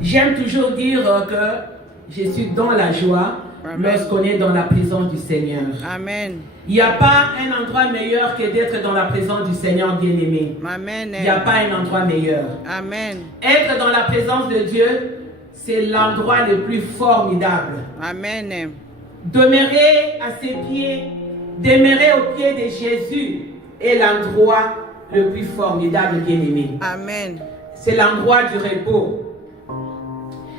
J'aime toujours dire que je suis dans la joie lorsqu'on est dans la présence du Seigneur. Amen. Il n'y a pas un endroit meilleur que d'être dans la présence du Seigneur bien-aimé. Amen. Il n'y a pas un endroit meilleur. Amen. Être dans la présence de Dieu, c'est l'endroit le plus formidable. Amen. Demeurer à ses pieds, demeurer aux pieds de Jésus est l'endroit le plus formidable, bien-aimé. Amen. C'est l'endroit du repos.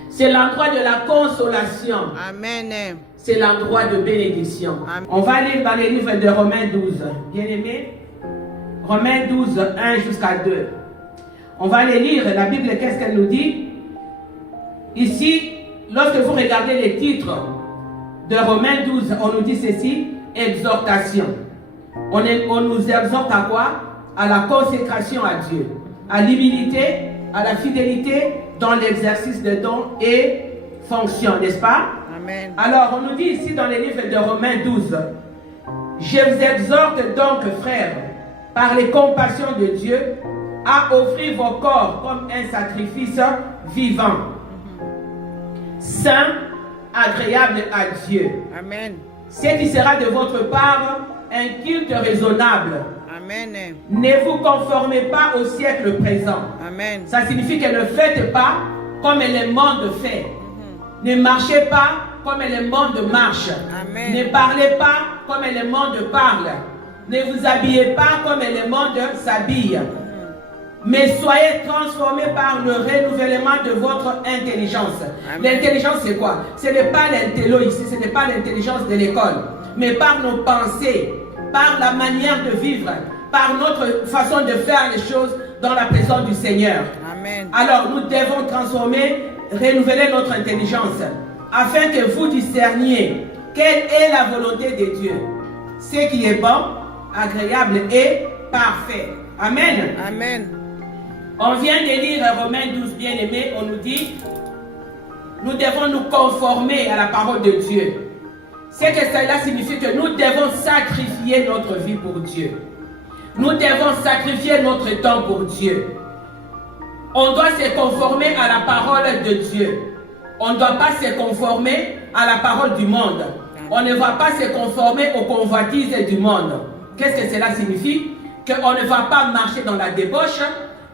C'est l'endroit de la consolation. Amen. C'est l'endroit de bénédiction. Amen. On va lire dans les livres de Romains 12. Bien-aimé, Romains 12, 1 jusqu'à 2. On va les lire. La Bible, qu'est-ce qu'elle nous dit? Ici, lorsque vous regardez les titres de Romains 12, on nous dit ceci, exhortation. On nous exhorte à quoi? À la consécration à Dieu, à l'humilité, à la fidélité dans l'exercice des dons et fonctions, n'est-ce pas? Amen. Alors, on nous dit ici dans les livres de Romains 12, je vous exhorte donc, frères, par les compassions de Dieu, à offrir vos corps comme un sacrifice vivant, saint, agréable à Dieu. Amen. Ce qui sera de votre part un culte raisonnable. Amen. Ne vous conformez pas au siècle présent. Amen. Ça signifie que ne faites pas comme le monde fait. Ne marchez pas comme le monde marche. Amen. Ne parlez pas comme le monde parle. Ne vous habillez pas comme le monde s'habille. Mais soyez transformés par le renouvellement de votre intelligence. L'intelligence, c'est quoi? Ce n'est pas l'intello ici, ce n'est pas l'intelligence de l'école, mais par nos pensées, par la manière de vivre, par notre façon de faire les choses dans la présence du Seigneur. Amen. Alors, nous devons transformer, renouveler notre intelligence, afin que vous discerniez quelle est la volonté de Dieu, ce qui est bon, agréable et parfait. Amen. Amen. On vient de lire Romains 12, bien-aimés, on nous dit, nous devons nous conformer à la parole de Dieu. C'est que cela signifie que nous devons sacrifier notre vie pour Dieu. Nous devons sacrifier notre temps pour Dieu. On doit se conformer à la parole de Dieu. On ne doit pas se conformer à la parole du monde. On ne va pas se conformer aux convoitises du monde. Qu'est-ce que cela signifie? Qu'on ne va pas marcher dans la débauche,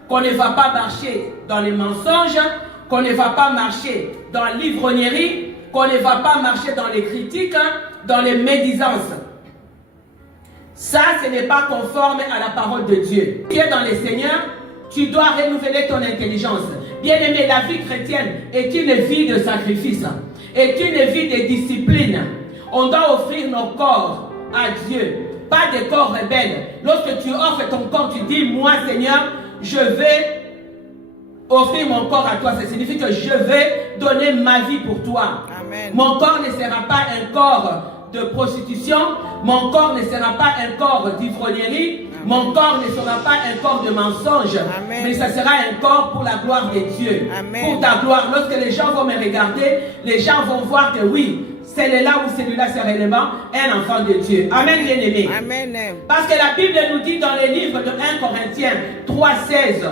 qu'on ne va pas marcher dans les mensonges, qu'on ne va pas marcher dans l'ivrognerie, qu'on ne va pas marcher dans les critiques, dans les médisances. Ça, ce n'est pas conforme à la parole de Dieu. Tu es dans le Seigneur, tu dois renouveler ton intelligence. Bien-aimé, la vie chrétienne est une vie de sacrifice, est une vie de discipline. On doit offrir nos corps à Dieu, pas des corps rebelles. Lorsque tu offres ton corps, tu dis, moi Seigneur, je vais offrir mon corps à toi. Ça signifie que je vais donner ma vie pour toi. Amen. Mon corps ne sera pas un corps de prostitution. Mon corps ne sera pas un corps d'ivrognerie. Mon corps ne sera pas un corps de mensonge. Amen. Mais ça sera un corps pour la gloire de Dieu. Amen. Pour ta gloire. Lorsque les gens vont me regarder, les gens vont voir que oui, celui-là ou celui-là, c'est réellement un enfant de Dieu. Amen, bien-aimé. Amen. Parce que la Bible nous dit dans les livres de 1 Corinthiens 3,16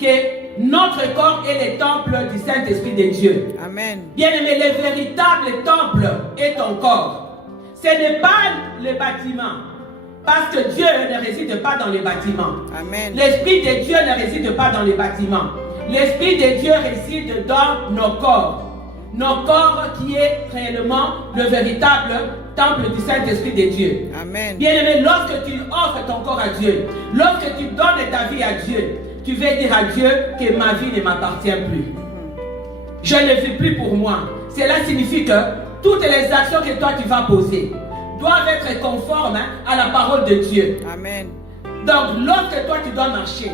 que notre corps est le temple du Saint-Esprit de Dieu. Amen. Bien-aimé, le véritable temple est ton corps. Ce n'est pas le bâtiment. Parce que Dieu ne réside pas dans les bâtiments. Amen. L'Esprit de Dieu ne réside pas dans les bâtiments. L'Esprit de Dieu réside dans nos corps. Nos corps qui est réellement le véritable temple du Saint-Esprit de Dieu. Amen. Bien-aimé, lorsque tu offres ton corps à Dieu, lorsque tu donnes ta vie à Dieu, tu vas dire à Dieu que ma vie ne m'appartient plus. Je ne vis plus pour moi. Cela signifie que toutes les actions que toi tu vas poser doivent être conformes à la parole de Dieu. Amen. Donc, lorsque toi tu dois marcher,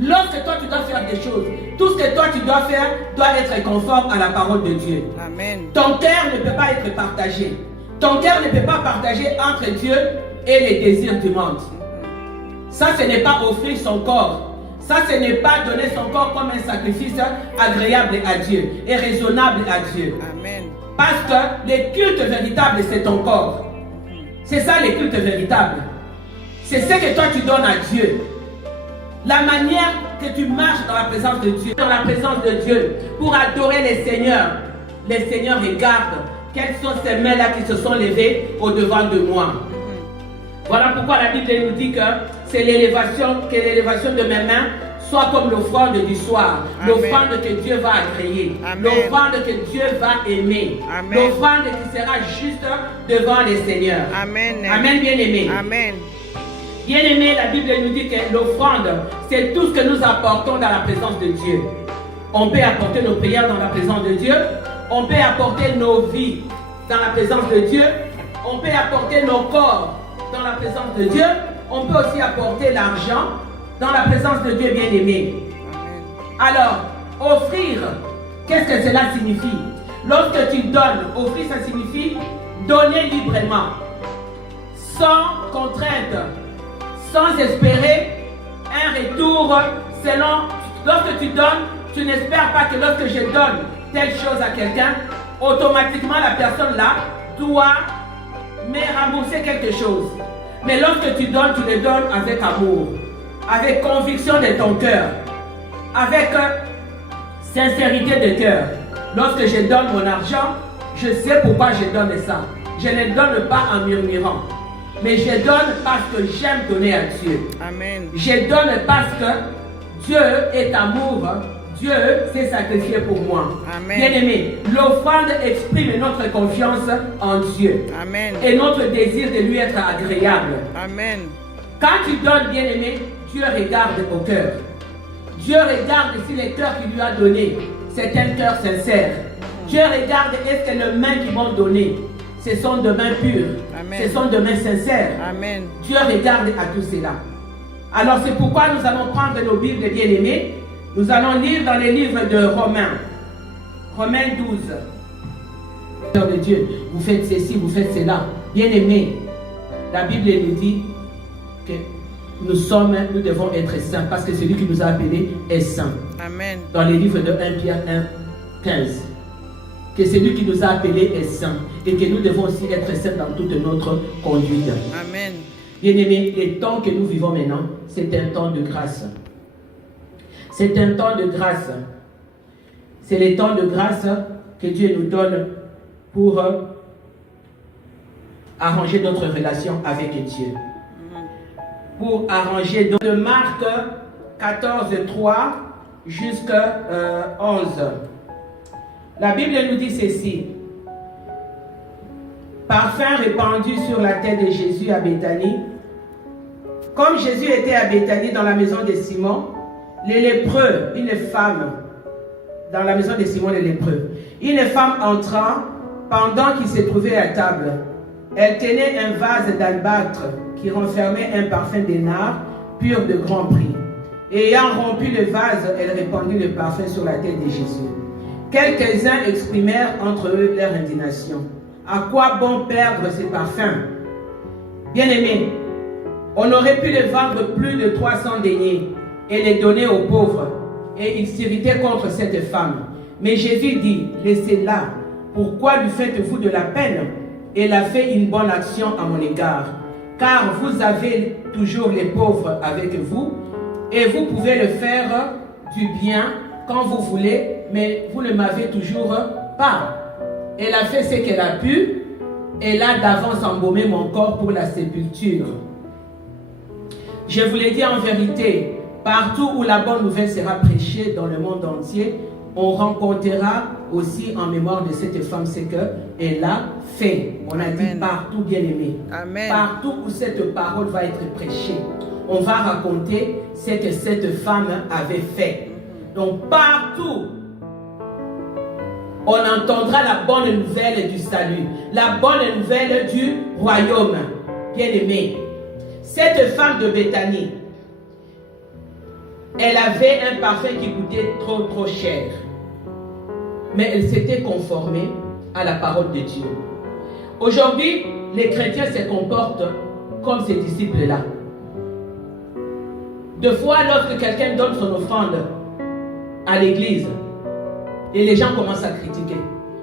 lorsque toi tu dois faire des choses, tout ce que toi tu dois faire doit être conforme à la parole de Dieu. Amen. Ton cœur ne peut pas être partagé. Ton cœur ne peut pas partager entre Dieu et les désirs du monde. Ça, ce n'est pas offrir son corps. Ça, ce n'est pas donner son corps comme un sacrifice agréable à Dieu et raisonnable à Dieu. Amen. Parce que le culte véritable, c'est ton corps. C'est ça le culte véritable. C'est ce que toi tu donnes à Dieu. La manière que tu marches dans la présence de Dieu, dans la présence de Dieu, pour adorer les seigneurs regardent quelles sont ces mains-là qui se sont levées au-devant de moi. Voilà pourquoi la Bible nous dit que c'est l'élévation de mes mains soit comme l'offrande du soir, l'offrande que Dieu va agréer, l'offrande que Dieu va aimer, l'offrande qui sera juste devant les seigneurs. Amen. Amen, bien-aimé. Amen. Bien-aimé, la Bible nous dit que l'offrande, c'est tout ce que nous apportons dans la présence de Dieu. On peut apporter nos prières dans la présence de Dieu, on peut apporter nos vies dans la présence de Dieu, on peut apporter nos corps dans la présence de Dieu, on peut aussi apporter l'argent dans la présence de Dieu bien-aimé. Alors, offrir, qu'est-ce que cela signifie? Lorsque tu donnes, offrir, ça signifie donner librement, sans contrainte, sans espérer un retour selon. Lorsque tu donnes, tu n'espères pas que lorsque je donne telle chose à quelqu'un, automatiquement la personne là doit me rembourser quelque chose. Mais lorsque tu donnes, tu le donnes avec amour, avec conviction de ton cœur, avec sincérité de cœur. Lorsque je donne mon argent, je sais pourquoi je donne ça. Je ne donne pas en murmurant, mais je donne parce que j'aime donner à Dieu. Amen. Je donne parce que Dieu est amour. Dieu s'est sacrifié pour moi. Amen. Bien-aimé, l'offrande exprime notre confiance en Dieu. Amen. Et notre désir de lui être agréable. Amen. Quand tu donnes, bien-aimé, Dieu regarde au cœur. Dieu regarde si le cœur qu'il lui a donné, c'est un cœur sincère. Dieu regarde est-ce que les mains qui vont donner, ce sont de mains pures. Amen. Ce sont de mains sincères. Amen. Dieu regarde à tout cela. Alors c'est pourquoi nous allons prendre nos Bibles bien-aimés. Nous allons lire dans les livres de Romains. Romains 12. Seigneur de Dieu, vous faites ceci, vous faites cela. Bien-aimés, la Bible nous dit que nous devons être saints parce que celui qui nous a appelés est saint. Amen. Dans les livres de 1 Pierre 1, 15. Que celui qui nous a appelés est saint et que nous devons aussi être saints dans toute notre conduite. Amen. Bien-aimés, le temps que nous vivons maintenant, c'est un temps de grâce. C'est un temps de grâce. C'est le temps de grâce que Dieu nous donne pour arranger notre relation avec Dieu. Pour arranger de Marc 14, 3 jusqu'à 11. La Bible nous dit ceci. Parfum répandu sur la tête de Jésus à Béthanie. Comme Jésus était à Béthanie dans la maison de Simon, les lépreux, une femme, dans la maison de Simon les lépreux, une femme entra pendant qu'il se trouvait à table. Elle tenait un vase d'albâtre qui renfermait un parfum de nard pur de grand prix. Et ayant rompu le vase, elle répandit le parfum sur la tête de Jésus. Quelques-uns exprimèrent entre eux leur indignation. À quoi bon perdre ces parfums? Bien-aimés, on aurait pu le vendre plus de 300 deniers et les donner aux pauvres. Et ils s'irritaient contre cette femme. Mais Jésus dit, laissez-la. Pourquoi lui faites-vous de la peine? Elle a fait une bonne action à mon égard. Car vous avez toujours les pauvres avec vous et vous pouvez le faire du bien quand vous voulez, mais vous ne m'avez toujours pas. Elle a fait ce qu'elle a pu. Elle a d'avance embaumé mon corps pour la sépulture. Je vous l'ai dit en vérité, partout où la bonne nouvelle sera prêchée dans le monde entier, on rencontrera aussi en mémoire de cette femme ce qu'elle a fait. On a Amen. dit partout, bien aimé. Amen. Partout où cette parole va être prêchée, on va raconter ce que cette femme avait fait. Donc partout, on entendra la bonne nouvelle du salut, la bonne nouvelle du royaume. Bien aimé, cette femme de Béthanie, elle avait un parfum qui coûtait trop cher. Mais elle s'était conformée à la parole de Dieu. Aujourd'hui, les chrétiens se comportent comme ces disciples-là. Deux fois, lorsque quelqu'un donne son offrande à l'église, et les gens commencent à critiquer.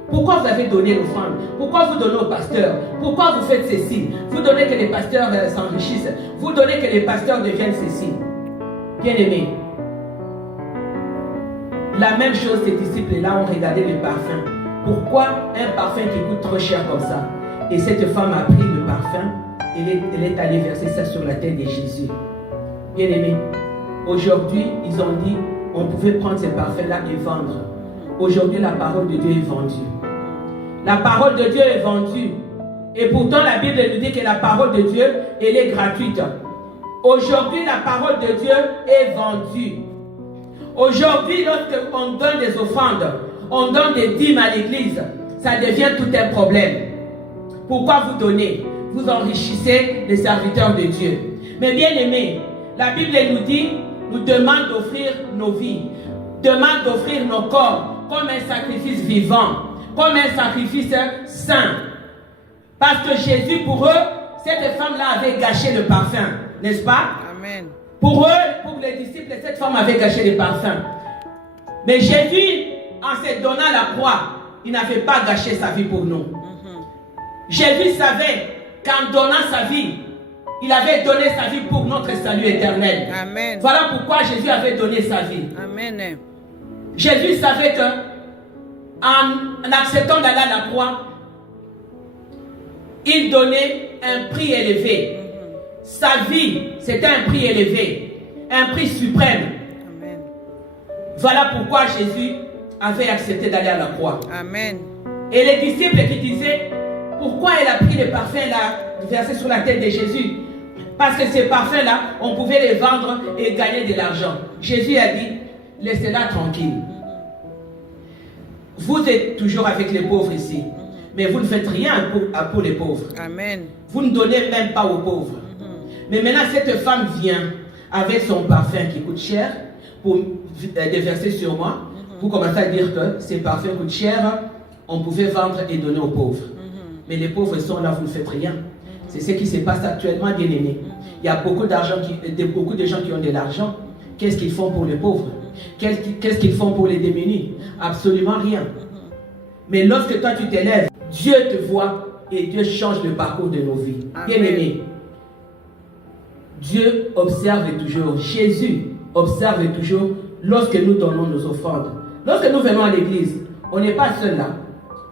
Pourquoi vous avez donné l'offrande? Pourquoi vous donnez au pasteur? Pourquoi vous faites ceci? Vous donnez que les pasteurs s'enrichissent. Vous donnez que les pasteurs deviennent ceci. Bien-aimés, La même chose, ces disciples-là ont regardé le parfum. Pourquoi un parfum qui coûte trop cher comme ça? Et cette femme a pris le parfum, elle est allée verser ça sur la tête de Jésus. Bien aimé, aujourd'hui, ils ont dit, on pouvait prendre ces parfums-là et vendre. Aujourd'hui, la parole de Dieu est vendue. La parole de Dieu est vendue. Et pourtant, la Bible nous dit que la parole de Dieu, elle est gratuite. Aujourd'hui, la parole de Dieu est vendue. Aujourd'hui, lorsqu'on donne des offrandes, on donne des dîmes à l'église, ça devient tout un problème. Pourquoi vous donnez? Vous enrichissez les serviteurs de Dieu. Mais bien aimés, la Bible nous dit, nous demande d'offrir nos vies, demande d'offrir nos corps comme un sacrifice vivant, comme un sacrifice saint. Parce que Jésus, pour eux, cette femme-là avait gâché le parfum, n'est-ce pas? Amen. Pour eux, pour les disciples, cette femme avait gâché le parfum. Mais Jésus, en se donnant la croix, il n'avait pas gâché sa vie pour nous. Jésus savait qu'en donnant sa vie, il avait donné sa vie pour notre salut éternel. Amen. Voilà pourquoi Jésus avait donné sa vie. Amen. Jésus savait que en acceptant d'aller à la croix, il donnait un prix élevé. Sa vie, c'était un prix élevé, un prix suprême. Amen. Voilà pourquoi Jésus avait accepté d'aller à la croix. Amen. Et les disciples qui disaient, pourquoi elle a pris les parfums là, versés sur la tête de Jésus? Parce que ces parfums-là, on pouvait les vendre et gagner de l'argent. Jésus a dit, laissez-la tranquille. Vous êtes toujours avec les pauvres ici, mais vous ne faites rien pour les pauvres. Amen. Vous ne donnez même pas aux pauvres. Mais maintenant, cette femme vient avec son parfum qui coûte cher pour déverser sur moi. Vous commencez à dire que ces parfums coûtent cher, on pouvait vendre et donner aux pauvres. Mais les pauvres sont là, vous ne faites rien. C'est ce qui se passe actuellement, bien aimé. Il y a beaucoup de gens qui ont de l'argent. Qu'est-ce qu'ils font pour les pauvres? Qu'est-ce qu'ils font pour les démunis? Absolument rien. Mais lorsque toi tu t'élèves, Dieu te voit et Dieu change le parcours de nos vies. Bien aimé, Dieu observe toujours, Jésus observe toujours lorsque nous donnons nos offrandes. Lorsque nous venons à l'église, on n'est pas seul là.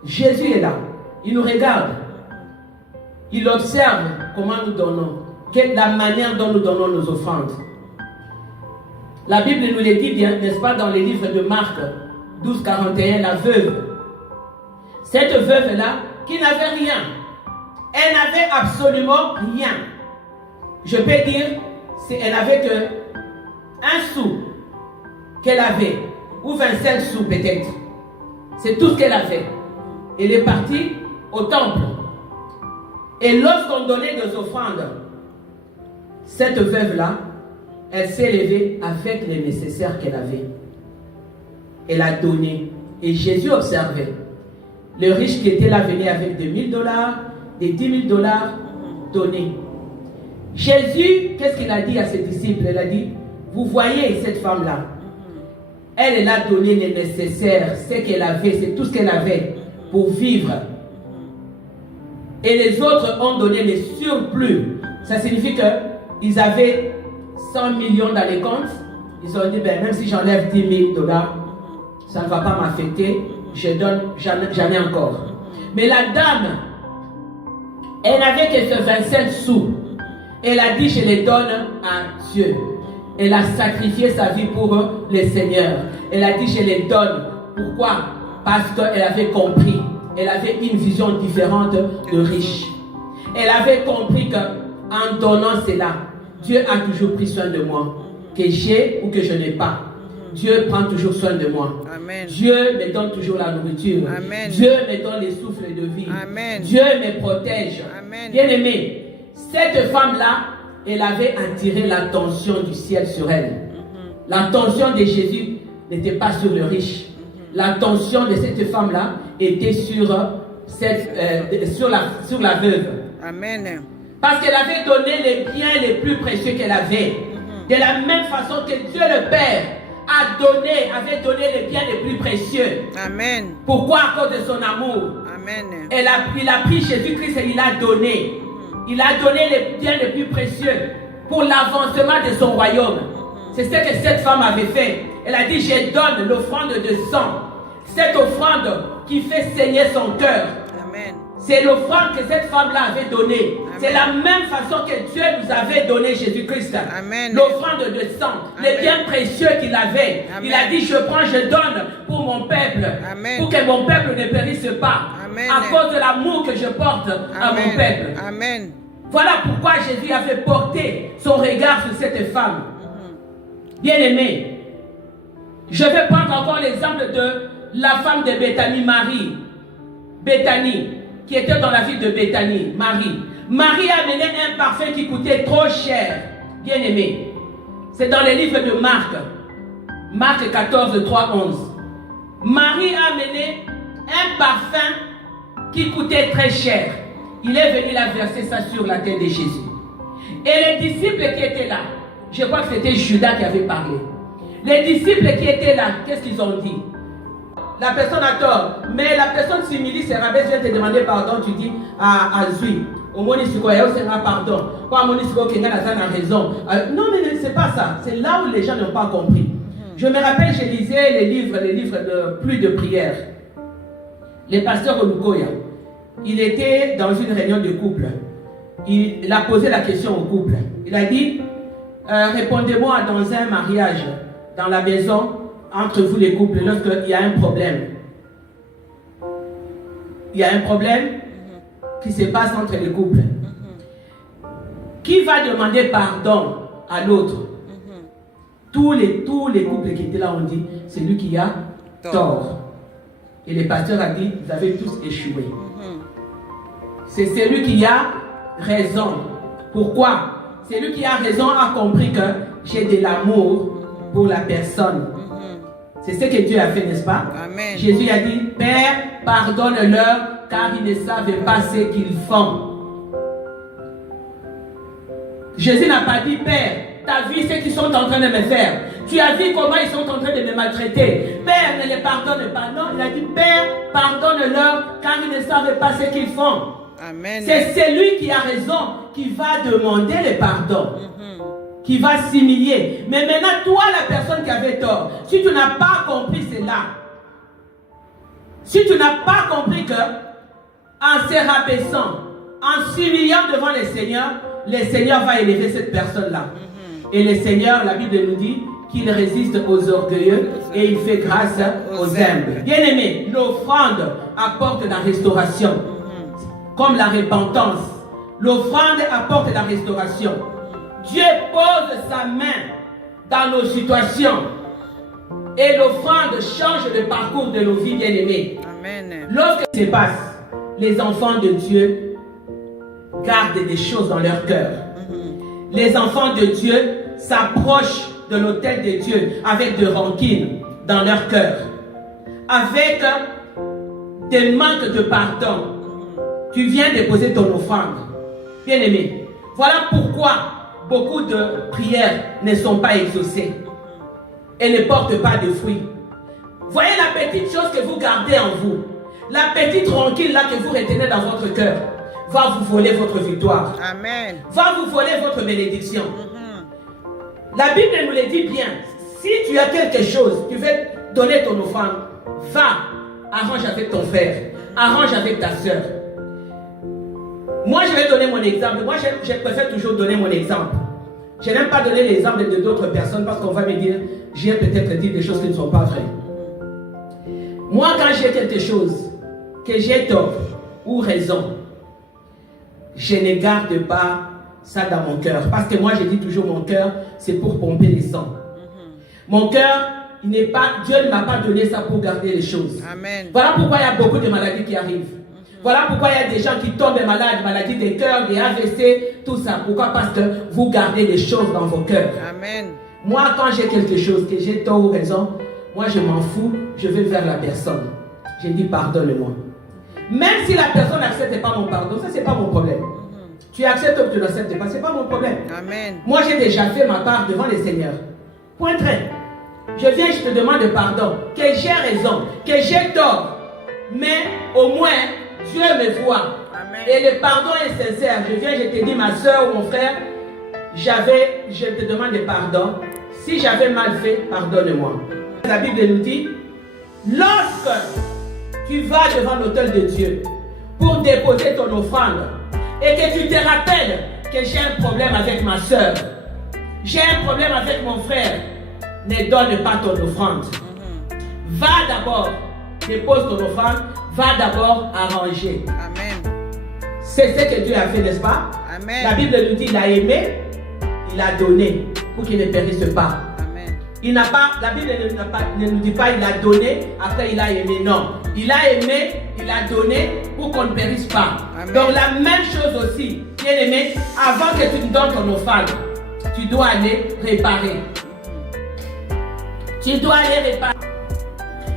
Jésus est là. Il nous regarde. Il observe comment nous donnons, la manière dont nous donnons nos offrandes. La Bible nous le dit bien, n'est-ce pas, dans les livres de Marc 12, 41, la veuve. Cette veuve-là, qui n'avait rien. Elle n'avait absolument rien. Je peux dire, elle n'avait que un sou qu'elle avait, ou 25 sous peut-être. C'est tout ce qu'elle avait. Elle est partie au temple. Et lorsqu'on donnait des offrandes, cette veuve-là, elle s'est levée avec les nécessaires qu'elle avait. Elle a donné. Et Jésus observait. Le riche qui était là venait avec de $1000, des $10 000 donnés. Jésus, qu'est-ce qu'il a dit à ses disciples? Il a dit, vous voyez cette femme-là, elle a donné les nécessaires, ce qu'elle avait, c'est tout ce qu'elle avait pour vivre. Et les autres ont donné les surplus. Ça signifie qu'ils avaient 100 millions dans les comptes. Ils ont dit, même si j'enlève $10 000, ça ne va pas m'affecter. Je donne, j'en ai encore. Mais la dame, elle n'avait que ce 25 sous. Elle a dit, je les donne à Dieu. Elle a sacrifié sa vie pour le Seigneur. Elle a dit, je les donne. Pourquoi? Parce qu'elle avait compris. Elle avait une vision différente de riche. Elle avait compris qu'en donnant cela, Dieu a toujours pris soin de moi. Que j'ai ou que je n'ai pas. Dieu prend toujours soin de moi. Amen. Dieu me donne toujours la nourriture. Amen. Dieu me donne les souffles de vie. Amen. Dieu me protège. Amen. Bien aimé, cette femme-là, elle avait attiré l'attention du ciel sur elle. L'attention de Jésus n'était pas sur le riche. L'attention de cette femme-là était sur la veuve. Amen. Parce qu'elle avait donné les biens les plus précieux qu'elle avait. De la même façon que Dieu le Père avait donné les biens les plus précieux. Amen. Pourquoi? À cause de son amour. Amen. Il a pris Jésus-Christ et il a donné. Il a donné les biens les plus précieux pour l'avancement de son royaume. C'est ce que cette femme avait fait. Elle a dit, je donne l'offrande de sang. Cette offrande qui fait saigner son cœur. Amen. C'est l'offrande que cette femme-là avait donnée. C'est la même façon que Dieu nous avait donné Jésus-Christ. L'offrande de sang, les biens précieux qu'il avait. Amen. Il a dit, je prends, je donne pour mon peuple. Amen. Pour que mon peuple ne périsse pas. Amen. À cause de l'amour que je porte à mon peuple. Amen. Voilà pourquoi Jésus avait porté son regard sur cette femme. Bien-aimé, je vais prendre encore l'exemple de la femme de Béthanie, Marie. Béthanie, qui était dans la ville de Béthanie, Marie. Marie a amené un parfum qui coûtait trop cher. Bien-aimé, c'est dans les livres de Marc. Marc 14, 3, 11. Marie a amené un parfum qui coûtait très cher. Il est venu la verser ça sur la tête de Jésus. Et les disciples qui étaient là, je crois que c'était Judas qui avait parlé. Les disciples qui étaient là, qu'est-ce qu'ils ont dit? La personne a tort, mais la personne s'humilie, c'est rabaisse, vient te demander pardon, tu dis à Zui. Au monisiko, il y a pardon. Pas au monisiko, qui a raison. Non, mais c'est pas ça. C'est là où les gens n'ont pas compris. Je me rappelle, je lisais les livres de plus de prière. Le pasteur Olukoya, il était dans une réunion de couple. Il a posé la question au couple. Il a dit, répondez-moi dans un mariage, dans la maison, entre vous les couples, lorsqu'il y a un problème. Il y a un problème qui se passe entre les couples. Qui va demander pardon à l'autre? Tous les couples qui étaient là ont dit, c'est lui qui a tort. Et le pasteur a dit, vous avez tous échoué. C'est celui qui a raison. Pourquoi? Celui qui a raison a compris que j'ai de l'amour pour la personne. C'est ce que Dieu a fait, n'est-ce pas? Amen. Jésus a dit, Père, pardonne-leur car ils ne savent pas ce qu'ils font. Jésus n'a pas dit, Père, tu as vu ce qu'ils sont en train de me faire. Tu as vu comment ils sont en train de me maltraiter. Père, ne les pardonne pas. Non, il a dit, Père, pardonne-leur car ils ne savent pas ce qu'ils font. Amen. C'est celui qui a raison qui va demander le pardon. Qui va s'humilier. Mais maintenant, toi, la personne qui avait tort, si tu n'as pas compris cela, si tu n'as pas compris que, en se rabaissant, en s'humiliant devant le Seigneur va élever cette personne-là. Et le Seigneur, la Bible nous dit qu'il résiste aux orgueilleux et il fait grâce aux humbles. Bien-aimé, l'offrande apporte la restauration, comme la repentance. L'offrande apporte la restauration. Dieu pose sa main dans nos situations et l'offrande change le parcours de nos vies, bien-aimés. Lorsque ça se passe, les enfants de Dieu gardent des choses dans leur cœur. Les enfants de Dieu s'approchent de l'autel de Dieu avec de rancune dans leur cœur, avec des manques de pardon. Tu viens déposer ton offrande. Bien-aimé, voilà pourquoi beaucoup de prières ne sont pas exaucées et ne portent pas de fruits. Voyez la petite chose que vous gardez en vous, la petite rancune là que vous retenez dans votre cœur, va vous voler votre victoire. Amen. Va vous voler votre bénédiction. La Bible nous le dit bien. Si tu as quelque chose, tu veux donner ton offrande, va, arrange avec ton frère, arrange avec ta soeur. Moi, je vais donner mon exemple. Moi, je préfère toujours donner mon exemple. Je n'aime pas donner l'exemple de d'autres personnes parce qu'on va me dire, j'ai peut-être dit des choses qui ne sont pas vraies. Moi, quand j'ai quelque chose, que j'ai tort ou raison, je ne garde pas ça dans mon cœur. Parce que moi, je dis toujours, mon cœur, c'est pour pomper les sangs. Mon cœur, Dieu ne m'a pas donné ça pour garder les choses. Amen. Voilà pourquoi il y a beaucoup de maladies qui arrivent. Voilà pourquoi il y a des gens qui tombent malades, maladies des cœurs, des AVC, tout ça. Pourquoi? Parce que vous gardez les choses dans vos cœurs. Amen. Moi, quand j'ai quelque chose, que j'ai tort ou raison, moi je m'en fous, je vais vers la personne. Je dis pardonne-moi. Même si la personne n'accepte pas mon pardon, ça c'est pas mon problème. Tu acceptes ou tu n'acceptes pas, c'est pas mon problème. Amen. Moi j'ai déjà fait ma part devant le Seigneur. Point très. Je viens, je te demande pardon, que j'ai raison, que j'ai tort. Mais au moins, Dieu me voit. Amen. Et le pardon est sincère. Je viens, je te dis, ma soeur ou mon frère, je te demande pardon. Si j'avais mal fait, pardonne-moi. La Bible nous dit, lorsque tu vas devant l'autel de Dieu pour déposer ton offrande et que tu te rappelles que j'ai un problème avec ma soeur, j'ai un problème avec mon frère, ne donne pas ton offrande. Va d'abord, dépose ton offrande, va d'abord arranger. Amen. C'est ce que Dieu a fait, n'est-ce pas? Amen. La Bible nous dit, il a aimé, il a donné pour qu'il ne périsse pas. Amen. Il n'a pas, la Bible ne nous dit pas il a donné, après il a aimé. Non. Il a aimé, il a donné pour qu'on ne périsse pas. Amen. Donc la même chose aussi, bien aimé, avant que tu te donnes ton offrande, tu dois aller réparer. Tu dois aller réparer.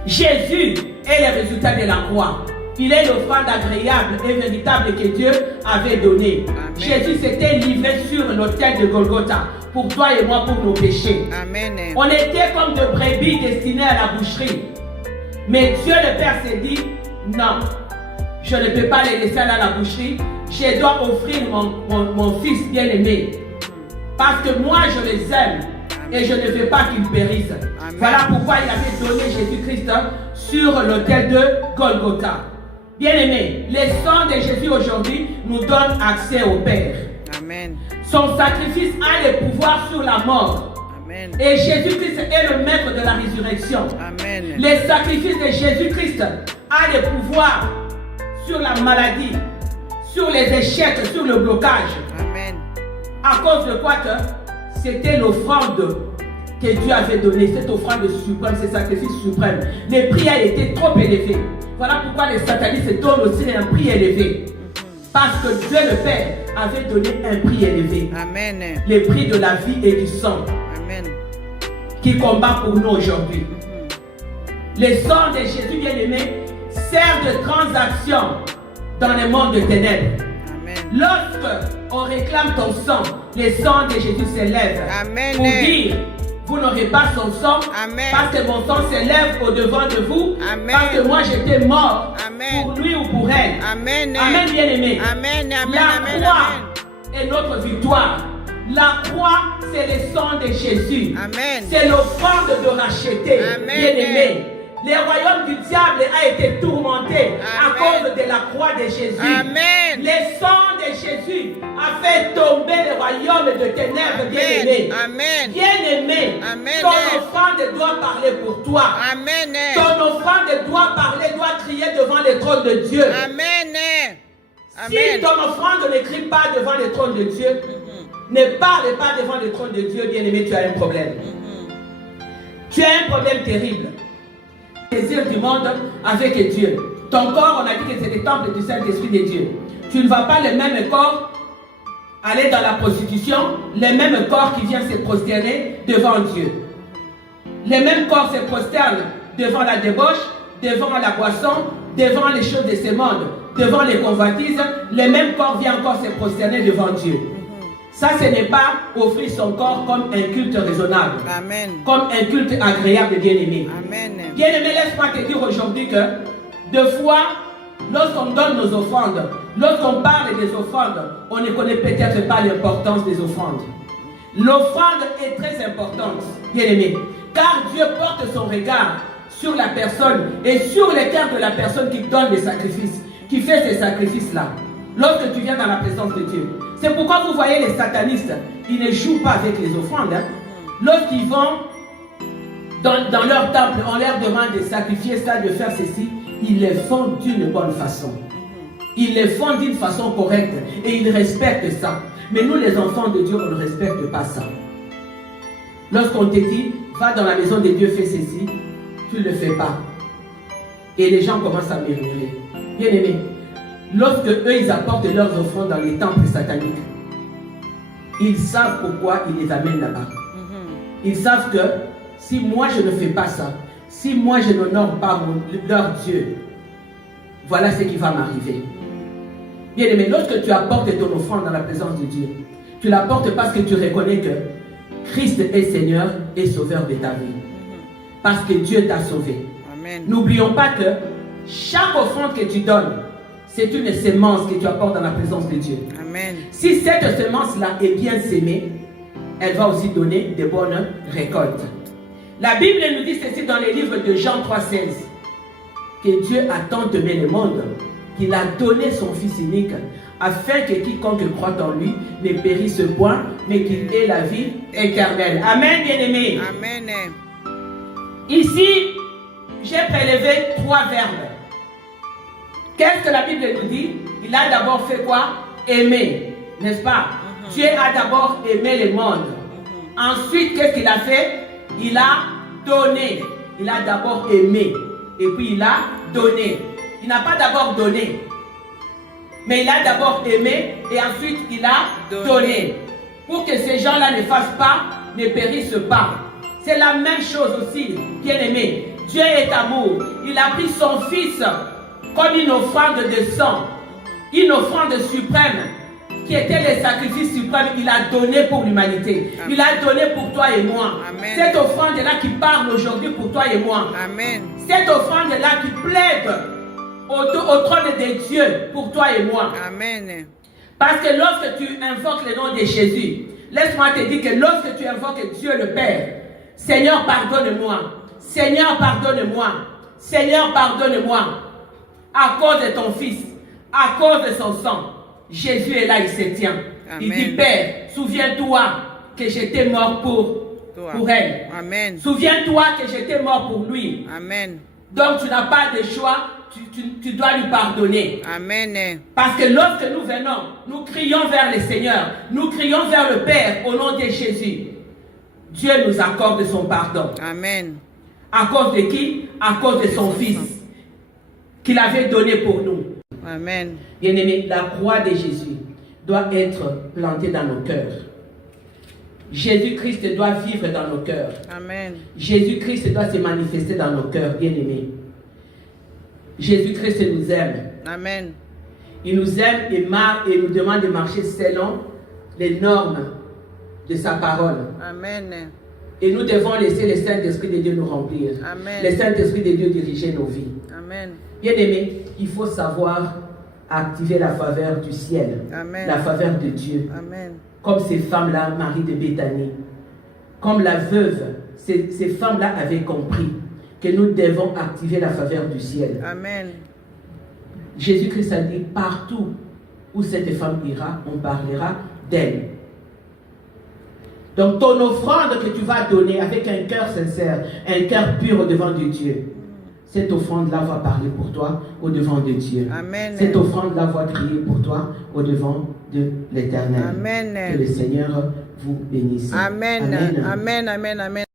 Jésus est le résultat de la croix. Il est l'offrande agréable et véritable que Dieu avait donnée. Jésus s'était livré sur l'autel de Golgotha pour toi et moi, pour nos péchés. Amen. On était comme de brebis destinées à la boucherie. Mais Dieu le Père s'est dit, non, je ne peux pas les laisser à la boucherie. Je dois offrir mon fils bien-aimé. Parce que moi, je les aime. Et je ne veux pas qu'ils périssent. Amen. Voilà pourquoi il avait donné Jésus-Christ sur l'autel de Golgotha. Bien-aimés, le sang de Jésus aujourd'hui nous donne accès au Père. Amen. Son sacrifice a le pouvoir sur la mort. Amen. Et Jésus-Christ est le maître de la résurrection. Amen. Le sacrifice de Jésus-Christ a le pouvoir sur la maladie, sur les échecs, sur le blocage. Amen. À cause de quoi que c'était l'offrande que Dieu avait donnée, cette offrande suprême, ce sacrifice suprême. Le prix a été trop élevé. Voilà pourquoi les satanistes donnent aussi un prix élevé. Parce que Dieu le Père avait donné un prix élevé. Amen. Le prix de la vie et du sang. Amen. Qui combat pour nous aujourd'hui. Le sang de Jésus bien-aimé sert de transaction dans le monde de ténèbres. Amen. Lorsque on réclame ton sang, le sang de Jésus s'élève. Amen. Pour dire, vous n'aurez pas son sang. Amen. Parce que mon sang s'élève au-devant de vous. Amen. Parce que moi j'étais mort. Amen. Pour lui ou pour elle. Amen. Amen, bien-aimé. Amen. Amen. La Amen. croix est notre victoire. La croix, c'est le sang de Jésus. Amen. C'est l'offrande de racheter. Amen. Bien-aimé. Le royaume du diable a été tourmenté à Amen. cause de la croix de Jésus. Amen. Le sang de Jésus a fait tomber le royaume de ténèbres, bien-aimé. Amen. Bien-aimé, Amen. ton offrande doit parler pour toi. Amen. Ton offrande doit parler, doit crier devant le trône de Dieu. Amen. Si Amen. ton offrande ne crie pas devant le trône de Dieu, ne parle pas devant le trône de Dieu, bien-aimé, tu as un problème. Tu as un problème terrible. Désir du monde avec Dieu. Ton corps, on a dit que c'est le temple du Saint-Esprit de Dieu. Tu ne vas pas le même corps aller dans la prostitution, le même corps qui vient se prosterner devant Dieu. Le même corps se prosterne devant la débauche, devant la boisson, devant les choses de ce monde, devant les convoitises. Le même corps vient encore se prosterner devant Dieu. Ça, ce n'est pas offrir son corps comme un culte raisonnable. Amen. Comme un culte agréable, bien-aimé. Amen. Bien-aimé, laisse-moi te dire aujourd'hui que, deux fois, lorsqu'on donne nos offrandes, lorsqu'on parle des offrandes, on ne connaît peut-être pas l'importance des offrandes. L'offrande est très importante, bien-aimé, car Dieu porte son regard sur la personne et sur le cœur de la personne qui donne des sacrifices, qui fait ces sacrifices-là. Lorsque tu viens dans la présence de Dieu. C'est pourquoi vous voyez les satanistes, ils ne jouent pas avec les offrandes. Lorsqu'ils vont dans leur temple, on leur demande de sacrifier ça, de faire ceci, ils le font d'une bonne façon. Ils le font d'une façon correcte et ils respectent ça. Mais nous, les enfants de Dieu, on ne respecte pas ça. Lorsqu'on te dit, va dans la maison de Dieu, fais ceci, tu ne le fais pas. Et les gens commencent à murmurer. Bien aimé, lorsque eux, ils apportent leurs offrandes dans les temples sataniques, ils savent pourquoi ils les amènent là-bas. Ils savent que si moi je ne fais pas ça, si moi je n'honore pas leur Dieu, voilà ce qui va m'arriver. Bien aimé, lorsque tu apportes ton offrande dans la présence de Dieu, tu l'apportes parce que tu reconnais que Christ est Seigneur et Sauveur de ta vie. Parce que Dieu t'a sauvé. N'oublions pas que chaque offrande que tu donnes, c'est une semence que tu apportes dans la présence de Dieu. Amen. Si cette semence-là est bien sémée, elle va aussi donner de bonnes récoltes. La Bible nous dit ceci dans les livres de Jean 3,16, que Dieu a tant aimé le monde qu'il a donné son Fils unique, afin que quiconque croit en lui ne périsse point, mais qu'il ait la vie éternelle. Amen, bien-aimés. Amen. Ici, j'ai prélevé 3 verbes. Qu'est-ce que la Bible nous dit? Il a d'abord fait quoi? Aimer, n'est-ce pas? Dieu a d'abord aimé le monde. Ensuite, qu'est-ce qu'il a fait? Il a donné. Il a d'abord aimé. Et puis il a donné. Il n'a pas d'abord donné. Mais il a d'abord aimé et ensuite il a donné. Pour que ces gens-là ne fassent pas, ne périssent pas. C'est la même chose aussi, bien-aimé. Dieu est amour. Il a pris son Fils comme une offrande de sang. Une offrande suprême qui était le sacrifice suprême. Il a donné pour l'humanité. Il a donné pour toi et moi. Amen. Cette offrande-là qui parle aujourd'hui pour toi et moi. Amen. Cette offrande-là qui plaide au trône de Dieu pour toi et moi. Amen. Parce que lorsque tu invoques le nom de Jésus, laisse-moi te dire que lorsque tu invoques Dieu le Père, Seigneur, pardonne-moi. Seigneur, pardonne-moi. Seigneur, pardonne-moi. À cause de ton Fils, à cause de son sang, Jésus est là, il se tient. Amen. Il dit, Père, souviens-toi que j'étais mort pour elle. Amen. Souviens-toi que j'étais mort pour lui. Amen. Donc tu n'as pas de choix, tu dois lui pardonner. Amen. Parce que lorsque nous venons, nous crions vers le Seigneur, nous crions vers le Père au nom de Jésus. Dieu nous accorde son pardon. Amen. À cause de qui? À cause de son Fils qu'il avait donné pour nous. Amen. Bien-aimés, la croix de Jésus doit être plantée dans nos cœurs. Jésus-Christ doit vivre dans nos cœurs. Amen. Jésus-Christ doit se manifester dans nos cœurs, bien-aimés. Jésus-Christ nous aime. Amen. Il nous aime et nous demande de marcher selon les normes de sa parole. Amen. Et nous devons laisser le Saint-Esprit de Dieu nous remplir. Amen. Le Saint-Esprit de Dieu diriger nos vies. Amen. Bien-aimés, il faut savoir activer la faveur du ciel. Amen. La faveur de Dieu. Amen. Comme ces femmes-là, Marie de Béthanie. Comme la veuve, ces femmes-là avaient compris que nous devons activer la faveur du ciel. Amen. Jésus-Christ a dit, partout où cette femme ira, on parlera d'elle. Donc ton offrande que tu vas donner avec un cœur sincère, un cœur pur devant Dieu, cette offrande-là va parler pour toi au devant de Dieu. Amen. Cette offrande-là va crier pour toi au devant de l'Éternel. Amen. Que le Seigneur vous bénisse. Amen. Amen. Amen. Amen. Amen.